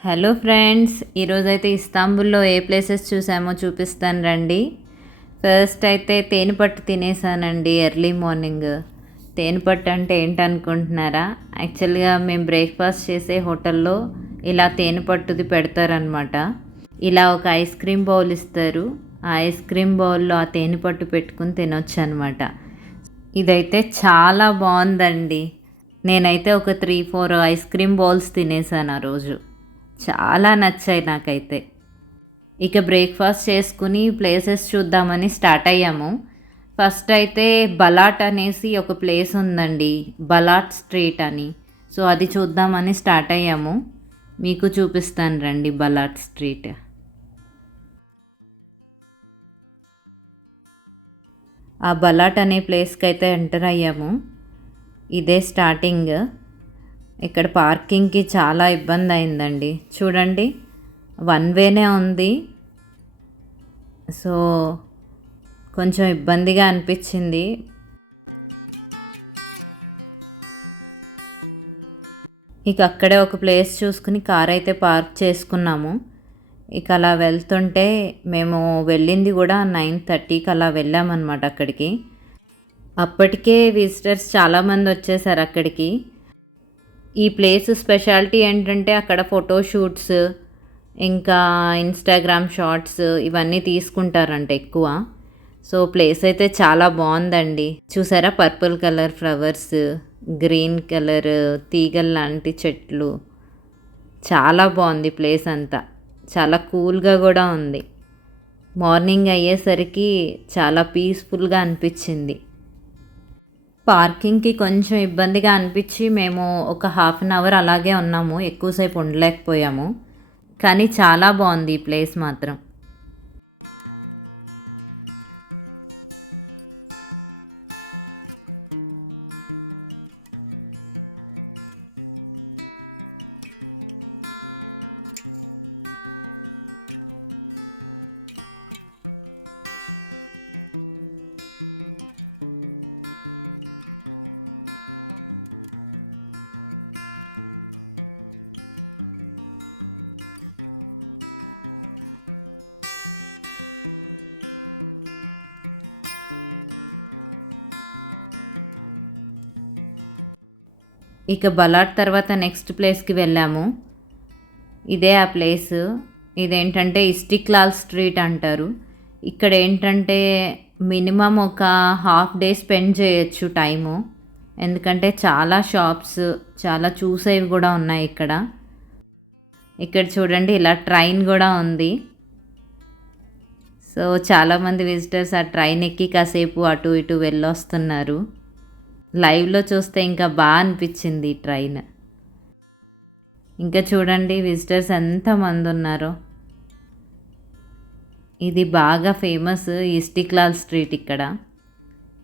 Hello friends, ఈరోజైతే ఇస్తాంబుల్‌లో ఏ ప్లేసెస్ చూసామో చూపిస్తాను రండి. ఫస్ట్ అయితే తేనెపట్టు తినేసానండి ఎర్లీ మార్నింగ్. తేనెపట్టు అంటే ఏంటనుకుంటున్నారా? యాక్చువల్‌గా మేము బ్రేక్‌ఫాస్ట్ చేసే హోటల్‌లో ఇలా తేనెపట్టుది పెడతారనమాట. ఇలా ఒక ఐస్ క్రీమ్ బౌల్ ఇస్తారు. ఆ ఐస్ క్రీమ్ బౌల్‌లో ఆ తేనెపట్టు పెట్టుకొని తినొచ్చనమాట. ఇదైతే చాలా బావుందండి. నేనైతే ఒక 3, 4 ఐస్ క్రీమ్ బౌల్స్ తినేసాను ఆ రోజు. చాలా నచ్చాయి నాకైతే. ఇక బ్రేక్‌ఫాస్ట్ చేసుకొని ప్లేసెస్ చూద్దామని స్టార్ట్ అయ్యాము. ఫస్ట్ అయితే బలాట్ అనేసి ఒక ప్లేస్ ఉందండి. బలాట్ స్ట్రీట్ అని. సో, అది చూద్దామని స్టార్ట్ అయ్యాము. మీకు చూపిస్తాను రండి బలాట్ స్ట్రీట్. ఆ బలాట్ అనే ప్లేస్‌కైతే ఎంటర్ అయ్యాము. ఇదే స్టార్టింగ్. ఇక్కడ పార్కింగ్‌కి చాలా ఇబ్బందయిందండి. చూడండి, వన్ వేనే ఉంది. సో, కొంచెం ఇబ్బందిగా అనిపిచ్చింది. ఇక అక్కడే ఒక ప్లేస్ చూసుకొని కారైతే పార్క్ చేసుకున్నాము. ఇక అలా వెళ్తుంటే మేము వెళ్ళింది గూడా 9:30కి అలా వెళ్ళామనమాట అక్కడికి. అప్పటికే విజిటర్స్ చాలామంది వచ్చేసారు అక్కడికి. ఈ ప్లేస్ స్పెషాలిటీ ఏంటంటే అక్కడ ఫోటో షూట్స్, ఇంకా ఇన్‌స్టాగ్రామ్ షార్ట్స్ ఇవన్నీ తీసుకుంటారంట ఎక్కువ. సో, ప్లేస్ అయితే చాలా బావుందండి. చూసారా, purple colour flowers, green colour తీగల్లాంటి చెట్లు. చాలా బావుంది ప్లేస్ అంతా. చాలా కూల్‌గా గూడా ఉంది. మార్నింగ్ అయ్యేసరికి చాలా పీస్‌ఫుల్‌గా అనిపిచ్చింది. పార్కింగ్‌కి కొంచెం ఇబ్బందిగా అనిపిచ్చి మేము ఒక హాఫ్ అన్ అవర్ అలాగే ఉన్నాము. ఎక్కువసేపు ఉండలేకపోయాము. కానీ చాలా బావుంది ఈ ప్లేస్ మాత్రం. ఇక బలాట్ తర్వాత నెక్స్ట్ ప్లేస్‌కి వెళ్ళాము. ఇదే ఆ ప్లేసు. ఇదేంటంటే ఇస్టిక్లాల్ స్ట్రీట్ అంటారు. ఇక్కడేంటంటే మినిమమ్ ఒక హాఫ్ డే స్పెండ్ చేయొచ్చు టైము. ఎందుకంటే చాలా షాప్స్, చాలా చూసేవి గూడా ఉన్నాయి ఇక్కడ. ఇక్కడ చూడండి, ఇలా ట్రైన్ గూడా ఉంది. సో, చాలామంది విజిటర్స్ ఆ ట్రైన్ ఎక్కి కాసేపు అటు ఇటు వెళ్ళొస్తున్నారు. లైవ్‌లో చూస్తే ఇంకా అనిపిచ్చింది ఈ ట్రైన్. ఇంకా చూడండి విజిటర్స్ ఎంతమందున్నారో. ఇది బాగా ఫేమస్ ఇస్టిక్లాల్ స్ట్రీట్ ఇక్కడ.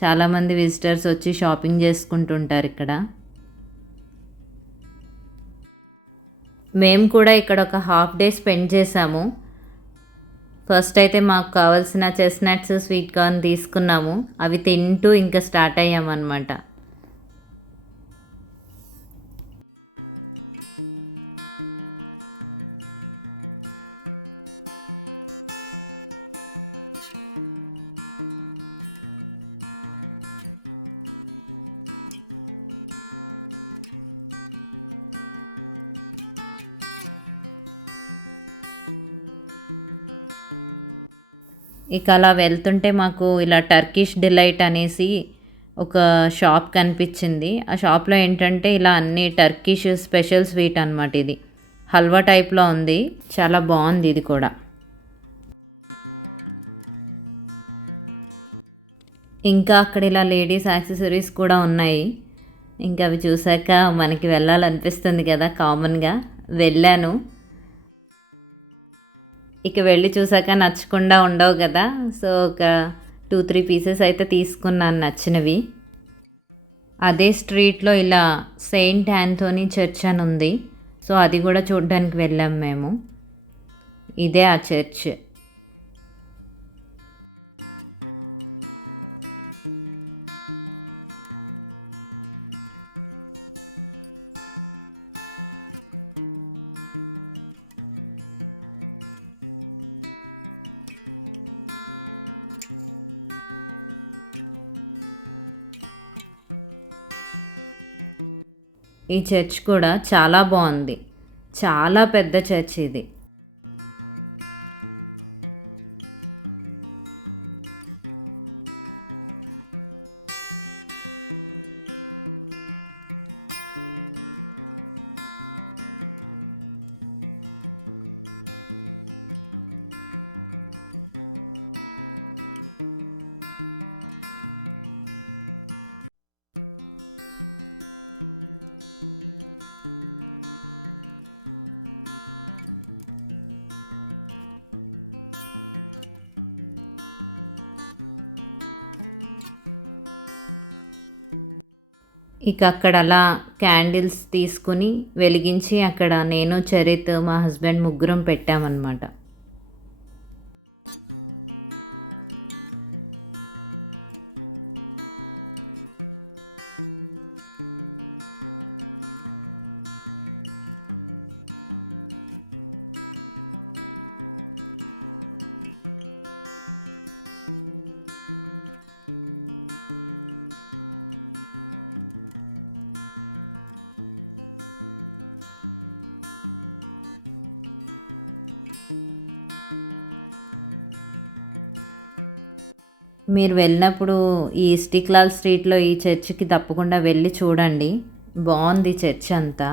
చాలామంది విజిటర్స్ వచ్చి షాపింగ్ చేసుకుంటుంటారు ఇక్కడ. మేము కూడా ఇక్కడ ఒక హాఫ్ డే స్పెండ్ చేశాము. ఫస్ట్ అయితే మాకు కావాల్సిన చెస్ట్‌నట్స్, స్వీట్ కార్న్ తీసుకున్నాము. అవి తింటూ ఇంకా స్టార్ట్ అయ్యామన్నమాట. ఇక అలా వెళ్తుంటే మాకు ఇలా టర్కిష్ డిలైట్ అనేసి ఒక షాప్ కనిపించింది. ఆ షాప్‌లో ఏంటంటే ఇలా అన్ని టర్కిష్ స్పెషల్ స్వీట్ అనమాట ఇది. హల్వా టైప్‌లో ఉంది. చాలా బావుంది ఇది కూడా. ఇంకా అక్కడ ఇలా లేడీస్ యాక్సెసరీస్ కూడా ఉన్నాయి. ఇంకా అవి చూసాక మనకి వెళ్ళాలనిపిస్తుంది కదా కామన్‌గా. వెళ్ళాను. ఇక వెళ్ళి చూసాక నచ్చకుండా ఉండవు కదా! సో, ఒక 2, 3 పీసెస్ అయితే తీసుకున్నాను నచ్చినవి. అదే స్ట్రీట్‌లో ఇలా సెయింట్ యాంథోనీ చర్చ్ అని ఉంది. సో, అది కూడా చూడ్డానికి వెళ్ళాం మేము. ఇదే ఆ చర్చ్. ఈ చర్చ్ కూడా చాలా బాగుంది. చాలా పెద్ద చర్చ్ ఇది. ఇక అక్కడ అలా క్యాండిల్స్ తీసుకుని వెలిగించి అక్కడ నేను, చరిత్, మా హస్బెండ్ ముగ్గురం పెట్టామన్నమాట. మీరు వెళ్ళినప్పుడు ఈ ఇస్టిక్లాల్ స్ట్రీట్లో ఈ చర్చికి తప్పకుండా వెళ్ళి చూడండి. బాగుంది చర్చ్ అంతా.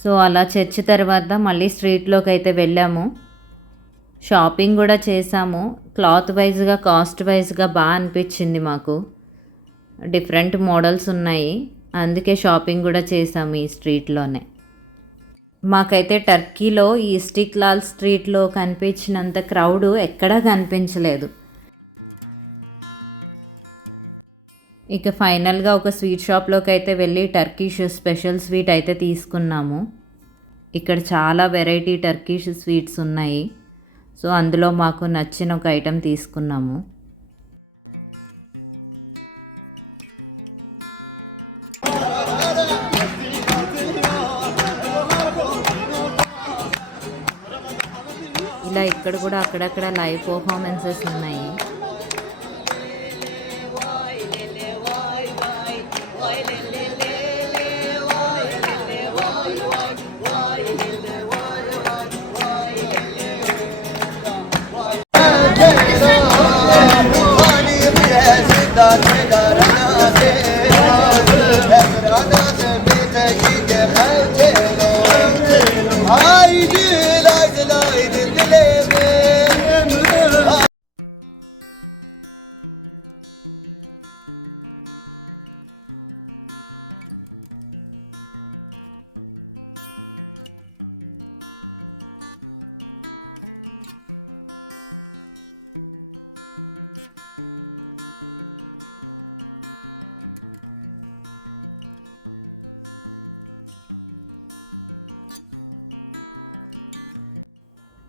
సో అలా చర్చ్ తర్వాత మళ్ళీ స్ట్రీట్లోకి అయితే వెళ్ళాము. షాపింగ్ కూడా చేసాము. క్లాత్ వైజ్గా, కాస్ట్ వైజ్గా బాగా అనిపించింది మాకు. డిఫరెంట్ మోడల్స్ ఉన్నాయి, అందుకే షాపింగ్ కూడా చేసాము ఈ స్ట్రీట్లోనే. మాకైతే టర్కీలో ఈ ఇస్టిక్లాల్ స్ట్రీట్లో కనిపించినంత క్రౌడ్ ఎక్కడా కనిపించలేదు. ఇక ఫైనల్గా ఒక స్వీట్ షాప్లోకి అయితే వెళ్ళి టర్కిష్ స్పెషల్ స్వీట్ అయితే తీసుకున్నాము. ఇక్కడ చాలా వెరైటీ టర్కిష్ స్వీట్స్ ఉన్నాయి. సో అందులో మాకు నచ్చిన ఒక ఐటెం తీసుకున్నాము. ఇలా ఇక్కడ కూడా అక్కడక్కడ లైవ్ పర్ఫార్మెన్సెస్ ఉన్నాయి.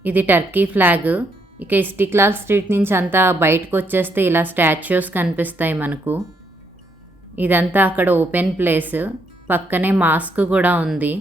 ఇది టర్కీ ఫ్లాగ్. ఇక ఇస్టిక్లాల్ స్ట్రీట్ నుంచి అంతా బయటకు వచ్చేస్తే ఇలా స్టాచ్యూస్ కనిపిస్తాయి మనకు. ఇదంతా అక్కడ ఓపెన్ ప్లేస్, పక్కనే మాస్క్ కూడా ఉంది.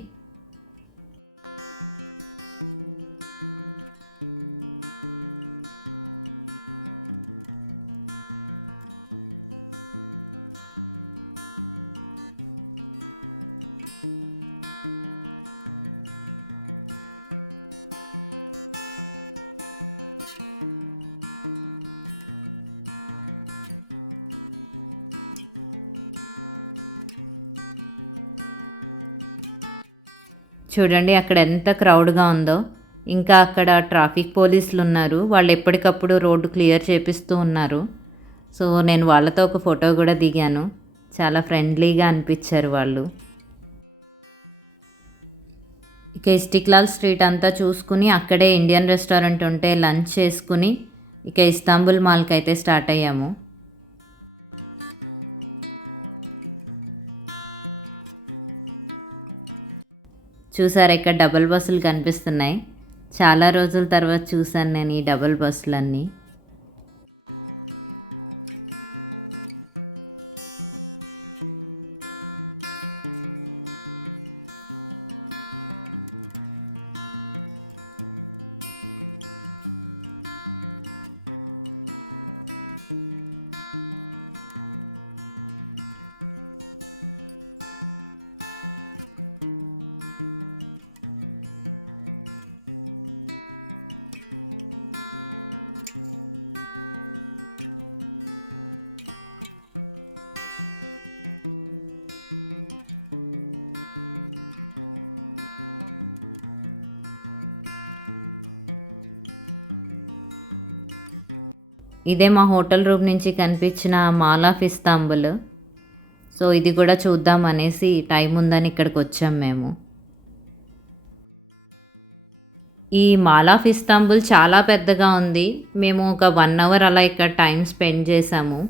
చూడండి అక్కడ ఎంత క్రౌడ్గా ఉందో. ఇంకా అక్కడ ట్రాఫిక్ పోలీసులు ఉన్నారు, వాళ్ళు ఎప్పటికప్పుడు రోడ్డు క్లియర్ చేపిస్తూ ఉన్నారు. సో నేను వాళ్ళతో ఒక ఫోటో కూడా దిగాను. చాలా ఫ్రెండ్లీగా అనిపించారు వాళ్ళు. ఇక ఇస్టిక్లాల్ స్ట్రీట్ అంతా చూసుకుని అక్కడే ఇండియన్ రెస్టారెంట్ ఉంటే లంచ్ చేసుకుని ఇక ఇస్తాంబుల్ మాల్కి అయితే స్టార్ట్ అయ్యాము. చూసారా ఇక్కడ డబుల్ బస్సులు కనిపిస్తున్నాయి. చాలా రోజుల తర్వాత చూసాను నేను ఈ డబుల్ బస్సులన్నీ. ఇదే మా హోటల్ రూమ్ నుంచి కనిపించిన మాల్ ఆఫ్ ఇస్తాంబుల్. సో ఇది కూడా చూద్దాం అనేసి టైం ఉందని ఇక్కడికి వచ్చాం మేము. ఈ మాల్ ఆఫ్ ఇస్తాంబుల్ చాలా పెద్దగా ఉంది. మేము ఒక 1 అవర్ అలా ఇక్కడ టైం స్పెండ్ చేసాము.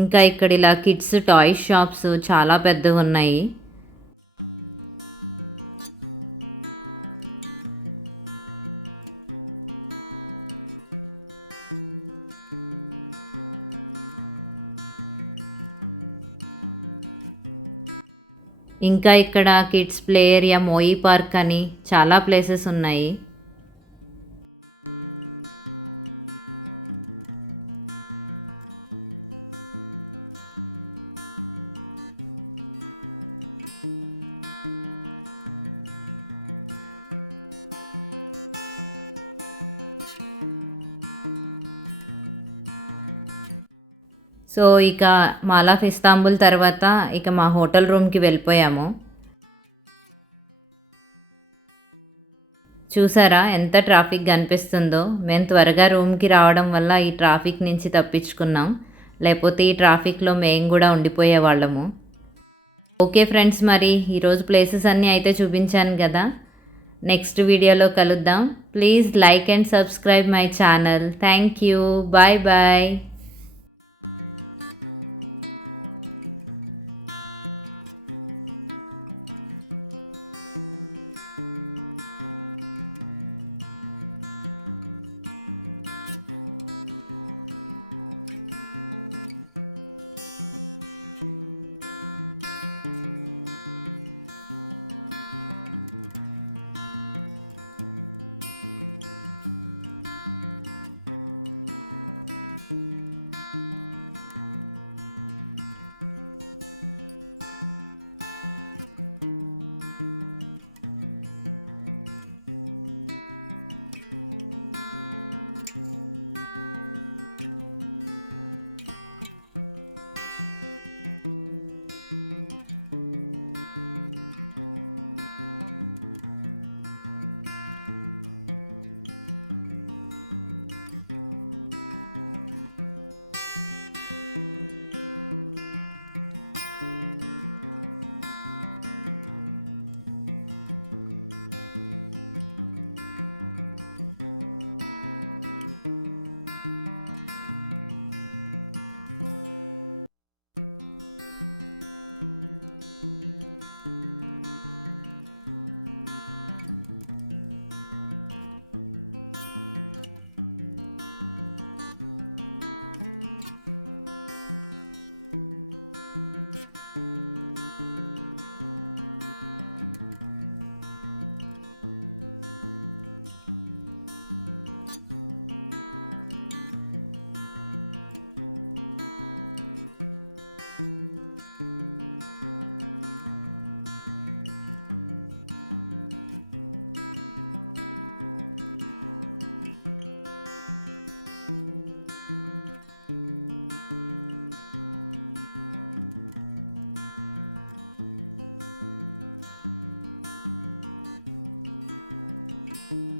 ఇంకా ఇక్కడ ఇలా కిడ్స్ టాయ్స్ షాప్స్ చాలా పెద్దగా ఉన్నాయి. ఇంకా ఇక్కడ కిడ్స్ ప్లే ఏరియా, మోయి పార్క్ అని చాలా ప్లేసెస్ ఉన్నాయి. సో ఇక మాల్ ఆఫ్ ఇస్తాంబుల్ తర్వాత ఇక మా హోటల్ రూమ్కి వెళ్ళిపోయాము. చూసారా ఎంత ట్రాఫిక్ కనిపిస్తుందో. మేము త్వరగా రూమ్కి రావడం వల్ల ఈ ట్రాఫిక్ నుంచి తప్పించుకున్నాం. లేకపోతే ఈ ట్రాఫిక్లో మేము కూడా ఉండిపోయేవాళ్ళము. ఓకే ఫ్రెండ్స్, మరి ఈరోజు ప్లేసెస్ అన్నీ అయితే చూపించాను కదా. నెక్స్ట్ వీడియోలో కలుద్దాం. Please like and subscribe my channel. Thank you. Bye bye. you